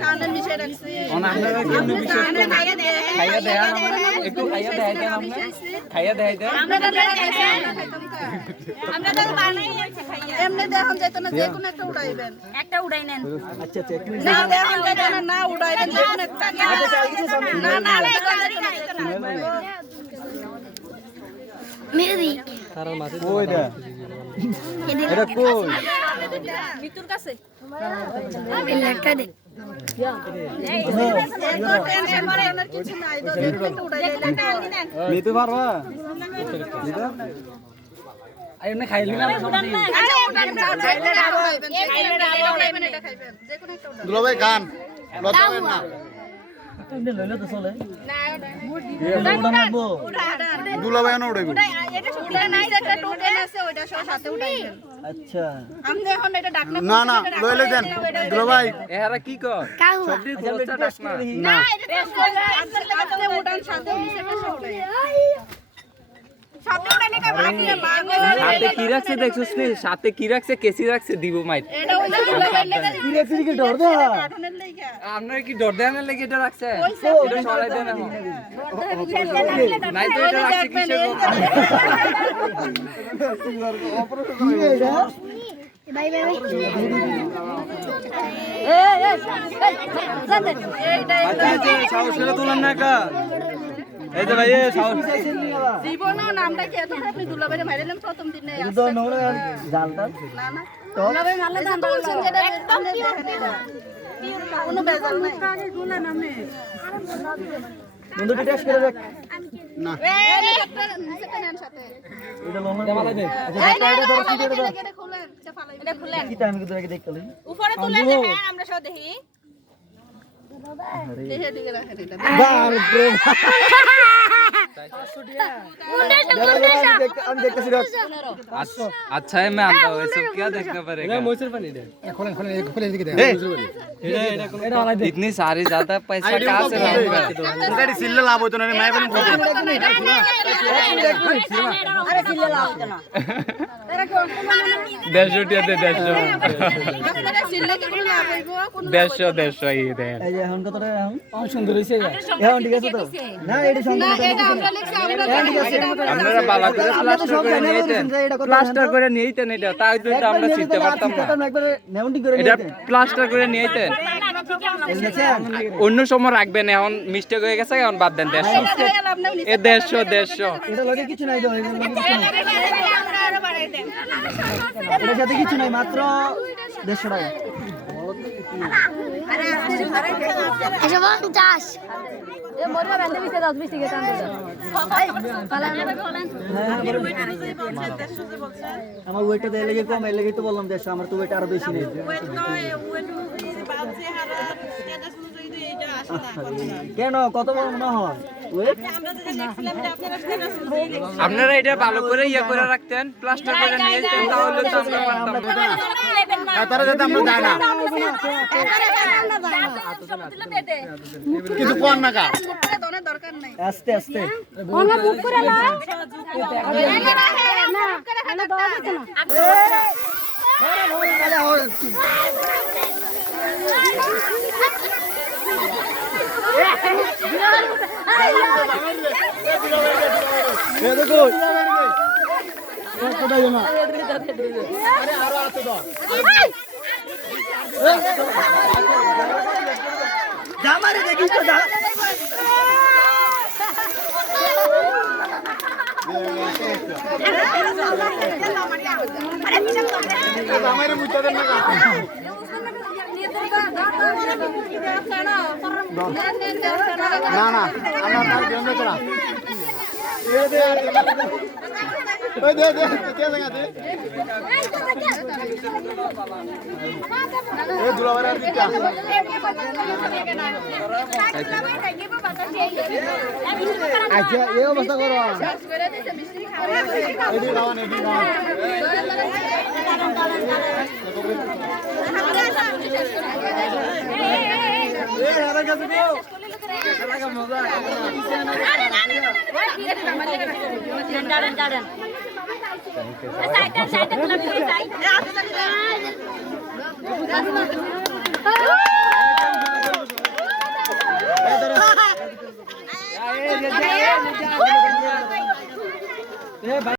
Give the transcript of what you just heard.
খানের মিশে রাখছি আপনারা কেমনে বিশেষ করে খাইয়া দেয়া একটু খাইয়া দেয় দেন আপনি খাইয়া দেয় দেন আমরা তো বানাই লাগছে খাইয়া এমনি দেখুন যেত না যে কোন একটা উড়াইবেন একটা উড়াই নেন আচ্ছা আচ্ছা একটু না দেখুন যেত না না উড়াইবেন যে কোন একটা না না মেরি তারার মাঝে কইডা এটা কই ভিতর কাছে এলাকা দে টেনশন করে ওনার কিছু নাই তো একটু উড়াইলে নিতে পারবা দিদা আই এমনি খাইলি না দুলা ভাই গান লতা হয় না এমনি লইলে তো চলে দুলা ভাই না উড়াইবো আচ্ছা না না লইলে দেন দুলা ভাই এহারা কি কর কাউ সবজি খরচটা ডাক না সাথে কি রাখছে দেখছস নি সাথে কি রাখছে কেসি রাখছে দিব মাইট আপনারা কি ডর দেন লাগি এটা রাখছে এটা সরাই দেন এখন নাই তো এটা রাখছে কিসের বাই বাই সাহস করে তুলেন না কা এই যে ভাই সাহস জীবনও নামটা কি এত আপনি দুলাভাইরে মাইরালাম প্রথম দিনে তো নোরে জালটা না না দুলাভাই মারলে দাম বলছেন যেটা একদম দেখেন এটা কোনো বেজাল নাই বন্ধুটা টেস্ট করে দেখ না এই একটা নিচে নেন সাথে এটা লোন দেওয়া লাগবে আচ্ছা এটা ধরো কি করে দাও এটা খুলেন এটা খুলেন কি টাইম কি তোকে দেখতে লই উপরে তুলে দেখেন আমরা সব দেখি দেখে দিকে রাখেন এটা বাপ রে আমি দেখতেছি अच्छा है मैं आता हूँ सब क्या देखना पड़ेगा मोचर पानी दे इतनी सारी ज्यादा पैसा कहाँ से लाऊंगा গাড়ি সিল্লে লাভ হইতো না রে মাই বলেন আরে কিলে লাভ হতো না এরা কি देश रुपया दे देश আপনারা সিল্লে কি করে লাভ হইবো কোন देश ये दे এই যে এখন কতটা এখন সুন্দর হইছে এখন ঠিক আছে তো না এটা সুন্দর না এটা আমরা লিখছি আমরা আপনারা বালা করে প্লাস্টার করে নিয়েতেন এটা তাই তো এটা আমরা চিনতে পারতাম না একবারে নেউন্টি করে এটা প্লাস্টার করে নিয়েতেন অন্য সময় রাখবেন এখন মিস্টেক হয়ে গেছে এখন বাদ দেন 150 এ 150 এটা লগে কিছু নাই তো এটার সাথে কিছু নাই মাত্র 150 টাকা এসব 50 আমার ওয়েটটা দেয় লেগে কম এর লেগে তো বললাম 150 আমার তো ওয়েট আরো বেশি নেই কেন কত বড় মনে হয় ওয়েট আপনারা এটা ভালো করে ইয়া করে রাখতেন প্লাস্টার করে নিয়েতেন তাহলে তো আমরা পারতাম না তারা যেতে আমরা যায় না কিছু কোন না কা দরকার নাই আস্তে আস্তে ওনা বুক করে না না না দাও দিতে না দেখো কোথায় না আরে আরো আছে তো জামারে দেখিস তো যা আমারে মুচা দেন না না না আমরা তার জন্য তোরা ওই দে দে কে জায়গা দে এই দুলাবার আর দিটা আচ্ছা এই অবস্থা করো এডি লাওয়ান এডি লাওয়ান এ হারা গেছে গো লাগা মজা দাঁড়ান দাঁড়ান সাইডে গুলা করে সাইড এ ভাই